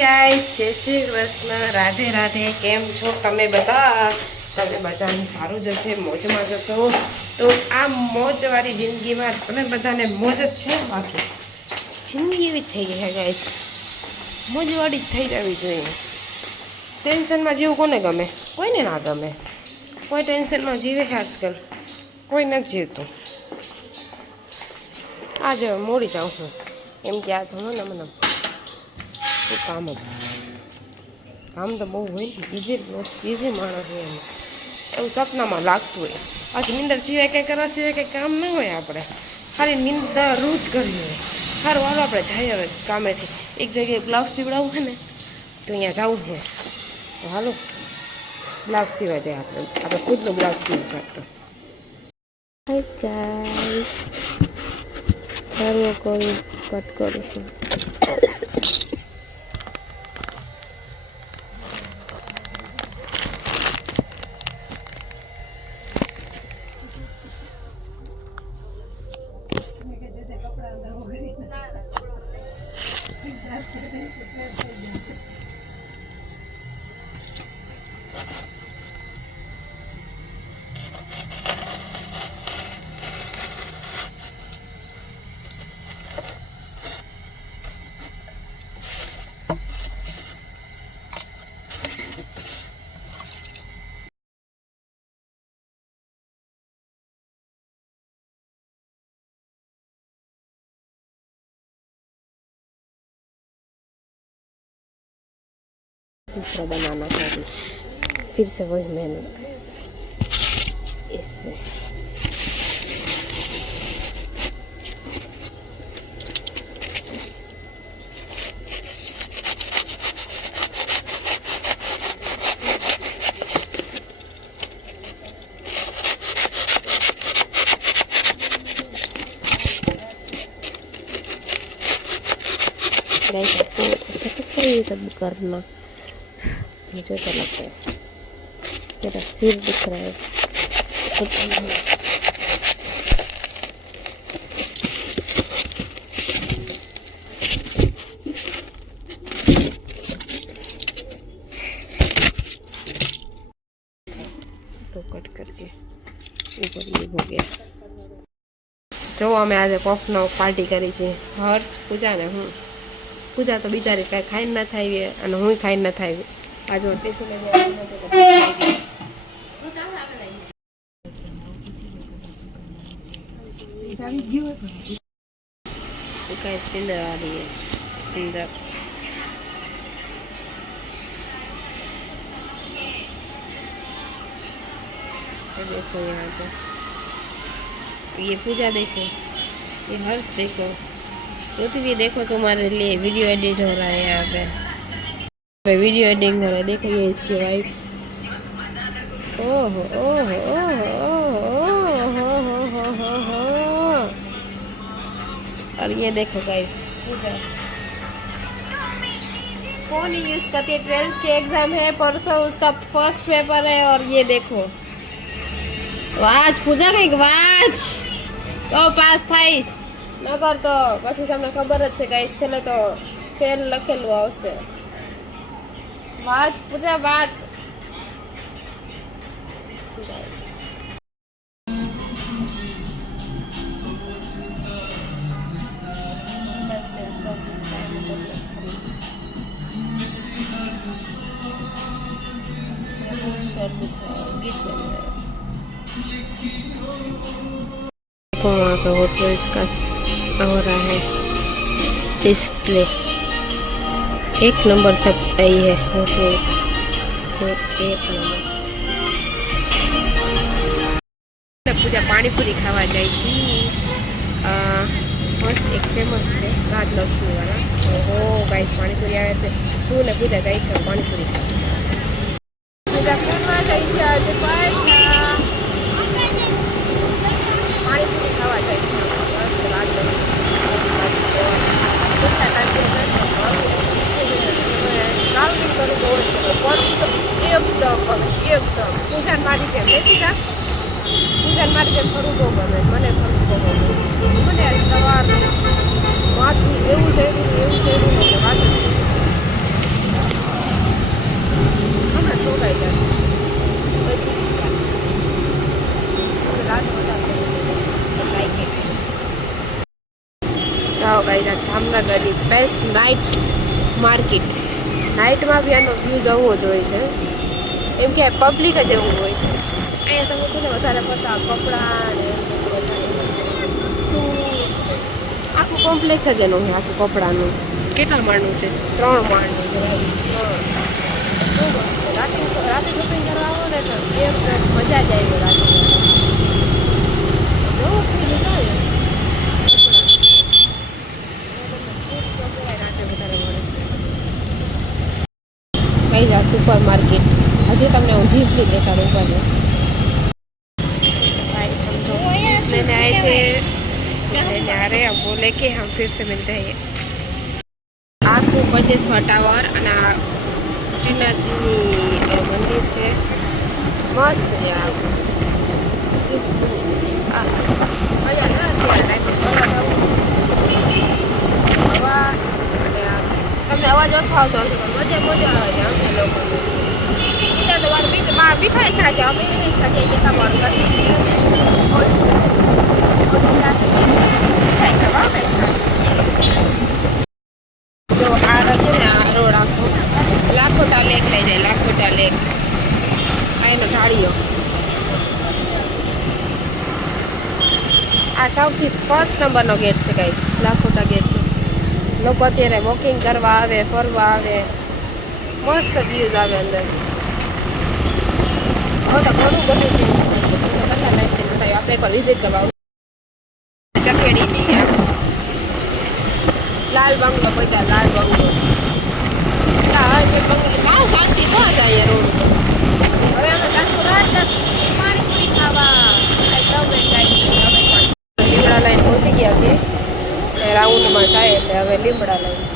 Guys જય શ્રી કૃષ્ણ, રાધે રાધે. કેમ છો તમે બધા? તમે બધાને સારું જશે, મોજમાં જશો. તો આ મોજવાળી જિંદગીમાં તમે બધાને મોજ જ છે. બાકી જિંદગી એવી થઈ ગઈ છે ગાઈસ, મોજવાળી જ થઈ જવી જોઈએ. ટેન્શનમાં જીવવું કોને ગમે? કોઈને ના ગમે. કોઈ ટેન્શનમાં જીવે છે આજકાલ? કોઈ નથી જીવતું. આજે મોડી જાઉં છું એમ કે આ ઘણો ને મને કામ તો બહુ હોય ને, બીજી માણસ હોય એમ એવું સપનામાં લાગતું હોય. બાકી નીંદર સિવાય કંઈ કરવા સિવાય કંઈ કામ ન હોય. આપણે ખાલી નીંદર જ કરવી હોય. સારું હાલો આપણે જઈએ હવે કામેથી. એક જગ્યાએ બ્લાઉઝ સીવડાવવું છે ને, તો અહીંયા જવું છે. તો હાલો બ્લાઉઝ સીવા જાય. આપણે ખુદનો બ્લાઉઝ સીવું છે. તો હાય ગાઈસ, સારું કટ કરું છું. दूसरा बनाना है अभी, फिर से वही मेहनत इससे। ये सब करना मुझे तो लगता है मेरा सिर दिख रहा है। तो कट करके ऊपर ये हो गया। जो अमे आज कॉफनो पार्टी करी छे हर्ष पूजा ने हूँ। पूजा तो बिचारी कई खाई न थाई अने हुंय खाई न थाई। आज टिफिन अंदर आ रही है अंदर। देखो यहाँ पे ये पूजा देखो, ये हर्ष देखो, पृथ्वी देखो, तुम्हारे लिए वीडियो एडिट हो रहा है यहाँ पे वीडियो एडिटिंग हो रहा है। देखो ये इसकी वाइफ। ओहो ओहो ओहो ओहो। और ये देखो गाइस पूजा फोन यूज करती है। 12th के एग्जाम है, परसों उसका फर्स्ट पेपर है। और ये देखो वाच पूजा कई वाच तो पास थाईस नगर तो पछी तमने खबर ज छे गाइस छेले तो फेल लखेलुं आवशे। वाच पूजा वाच। वहाँ पे होटल्स का हो रहा है डिस्प्ले। 1 नंबर तक आई है होटल्स, 1 नंबर। पूजा पानीपुरी खावा जाए छी। मस्त एक फेमस है राजलक्ष्मी वाला। ओहो गाइस पानीपुरी आवे तो હું ને પૂજા જાય છે પાણીપુરી ખાવા। પૂજા કરવા જાય છે આજે પાણીપુરી ખાવા જાય છે મસ્ત રાજલક્ષ્મી। ટ્રાવેલિંગ કરું બહુ જ ગમે, તો એકદમ ગમે એકદમ। પૂજાને મારી જેમ લેતી જા, પૂજાને મારી જેમ ફરવું બહુ ગમે મને, ફરવું બહુ ગમે મને। સવારનું માથું એવું જયું કે વાત गाइस आ जामनगरनी बेस्ट नाइट मार्केट नाइट में भी आनो व्यू जवो जोईए छे एम के पब्लिक ज एवुं होय छे अहींया तमे छे ने वधारे પડતા कपड़ा ने आखું કોમ્પ્લેક્સ જ એનું છે આખું કપડાનું કેટલા માળનું છે 3 માળનું છે રાતે શોપિંગ કરવા આવો ને તો મજા જ આવી રાતે બહુ ફીલ થાય कई जा सुपर मार्केट हजे तमने हूँ डीपली देखाड़ू पड़े मैंने आए थे लेने आ रहे अब बोले कि हम फिर से मिलते हैं आखू 25वां टावर અને શ્રીનાથજીની મંદિર છે મસ્ત છે આ મજા ના અત્યારે ટાઈમ ફરવા જવું હવા અને તમને અવાજ ઓછો આવતો હશે પણ મજા આવે છે અમને લોકોને બીજા તો વાર મીઠાઈ ખાય છે અમે નહીં ખાઈએ કે તમારું કસી જો આ છે ને આ રોડ આખો લાખોટા લેક લઈ જાય લાખોટા લેક આ એનો ઢાળીઓ આ સૌથી ફર્સ્ટ નંબરનો ગેટ છે ગાઈસ લાખોટા ગેટ લોકો અત્યારે વોકિંગ કરવા આવે ફરવા આવે મસ્ત વ્યૂઝ આવે અંદર હવે તો ઘણું બધું ચેન્જ થઈ ગયું છે તો કેટલા ટાઈમથી ન થયું આપણે એકવાર વિઝિટ કરવા ચકેડીની લાલ બંગલો પૈસા લાલ બંગલો હા એ બંગલો સાવ શાંતિ છો જાય રોડ ઉપર હવે અમે ચાલુ રાત તક પાણીપુરી ખાવા લીમડા લાઈન પહોંચી ગયા છે રાઉન્ડમાં જાય એટલે હવે લીમડા લાઈન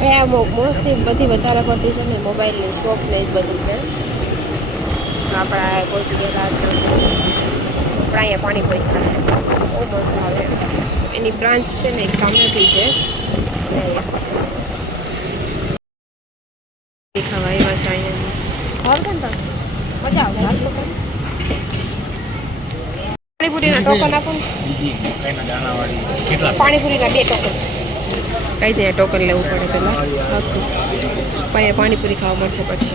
અહીંયા મોસ્ટલી બધી વધારે પડતી છે ને મોબાઈલની શોપ ને જ બધું છે આપણા પહોંચી ગયા રાત છે પણ અહીંયા પાણીપુરી ખાશું બહુ મસ્ત આવે એની બ્રાન્ચ છે ને એક સામેથી છે ખાવા આવ્યા છે અહીંયા આવશે ને મજા આવશે પાણીપુરીના ટોકન આપો ને પાણીપુરીના 2 ટોકન કઈ જાય ટોકન લેવું પડે પેલા પછી પાણીપુરી ખાવા મળશે પછી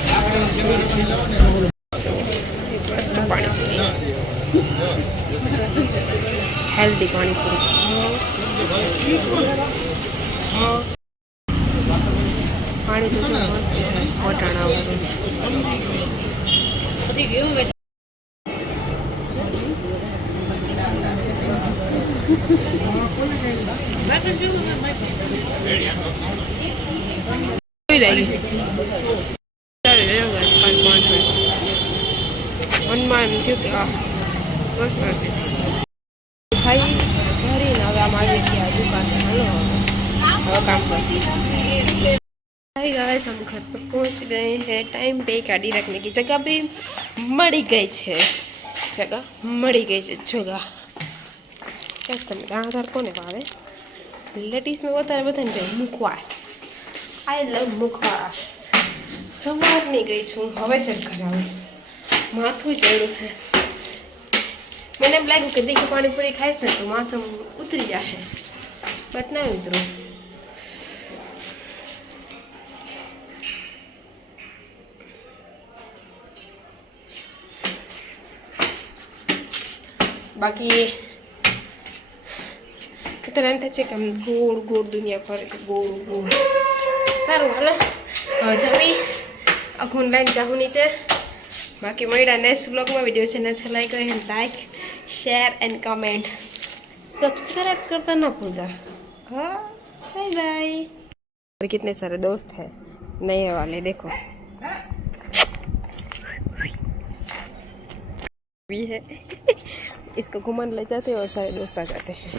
મસ્ત પાણીપુરી હેલ્ધી પાણીપુરી પાણી તો જો મસ્ત વટાણા મનમાં એમ થયું કે મસ્ત હશે ખાઈ ભરીને હવે આમ આવી ગયા દુકાન હાલો હવે કામ કરતી हाय गाइस हम घर पर पहुंच गए हैं टाइम पे गाड़ी रखने की जगह भी मड़ी गई है जगह मड़ी गई है जगह कैसे તમે દાણાદાર કોને ભાવે લેડીઝ में વધારે બધાને જાય મુખવાસ આઈ લવ મુખવાસ સવારની ગઈ છું હવે છે ઘરે આવું છું માથું ચડ્યું છે મને એમ લાગ્યું કે દેખી પાણીપુરી ખાઈશ ને તો માથું ઉતરી જશે બટ ના ઉતરું બાકી તો એમ થાય છે કે આમ ગોળ ગોળ દુનિયા ફરે છે ગોળ ગોળ સારું હાલો જમી અઘુન લાઈન જાઉં નીચે બાકી મળ્યા નેક્સ્ટ બ્લોગમાં વિડીયો છે ને લાઈક करें like share and comment subscribe करता ना भूलना हाँ बाय बाय कितने सारे दोस्त हैं नए वाले देखो भी है इसको घुमान ले जाते हैं और सारे दोस्त आ जाते हैं।